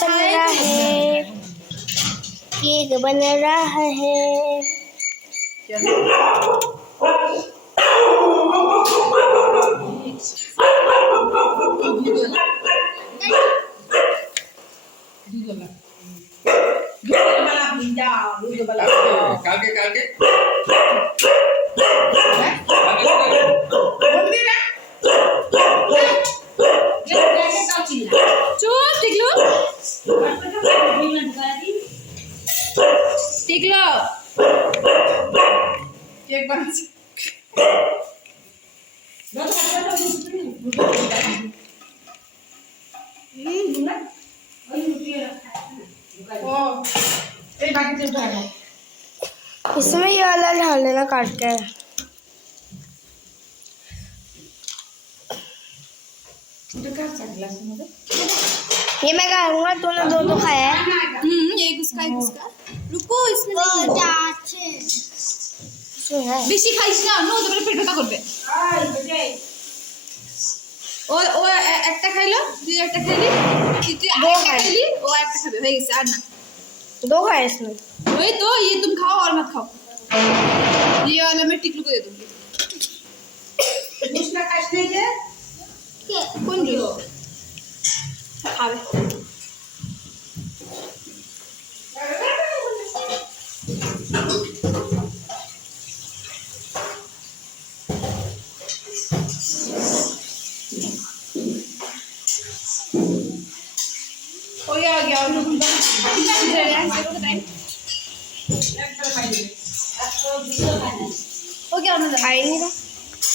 बन रहा है, केक बन रहा है। केक बन इसमें ये वाला डाल देना काट के। ये मैं खाऊंगा, तूने दो दो खाया है। एक उसका एक उसका। रुको इसमें है বেশি খাইস না নো তোর পেট ব্যথা করবে ও একটা খাইলো তুই একটা খাইলি তুই একটা খাইলি ও একটা খাবে হয়ে গেছে আর না दो खाए इसमें। वही तो ये तुम खाओ और मत खाओ ये वाला मैं टिकलू को दे दूंगी मुश्किल खाइस नहीं है कौन जो खावे हो गया कितना सीजर है देखो तो टाइम हो गया ना खाई नहीं रहा।